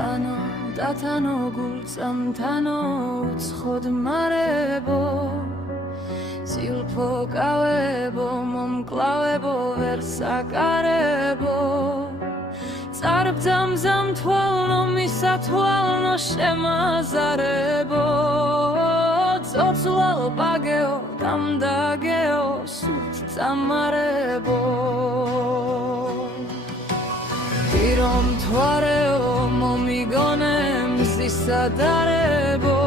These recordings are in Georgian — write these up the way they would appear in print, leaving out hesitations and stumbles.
Tano, datano, gulzantano, utschod marebo Silpo kawebo, mom klawebo, versakarebo Tsarbtam zam twalno, misa twalno, shemazarebo Tzotzlal bageo, tamdageo, sut tamarebo Irom tvareo, momigonem, zisadarebo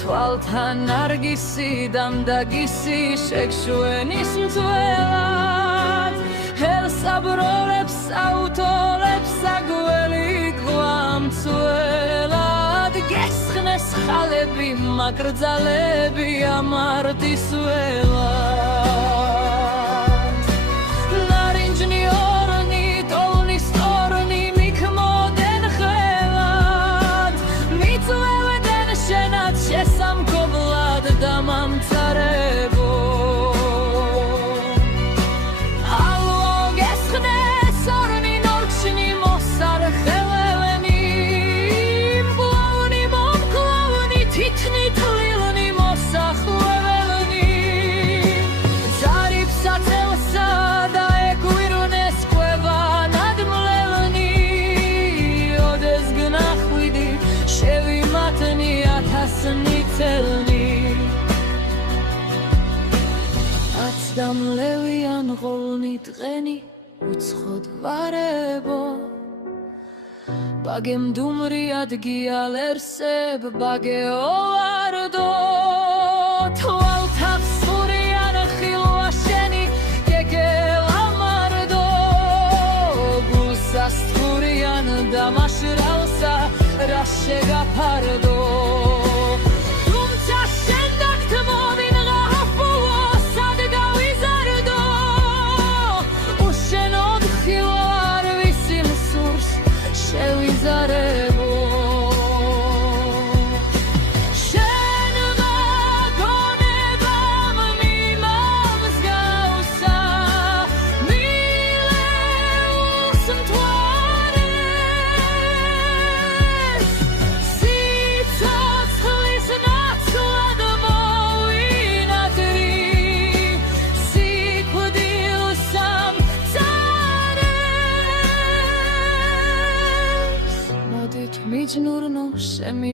Tvaltan nargisi, damdagisi, shekshvenis mtvelat El sabrolebs, autolebs, agveli gvam mtvelat Geskhnes khalebi, makrdzalebi, amartis velat Narinjni orni, tolni storni, mikmoden khelat Mitzveveden shenat, shesam koblad, damam tsarebo Აცდამ ლევიან ღოლნი დღენი უცხოდ ვარებო ბაგემ დუმრიად გიალერსებ ბაგეო ვარდო თვალთავს სურიან ხილვა შენი გეკელამარდო გულსას თურიან დამაშრალსა რა შეგაფარდო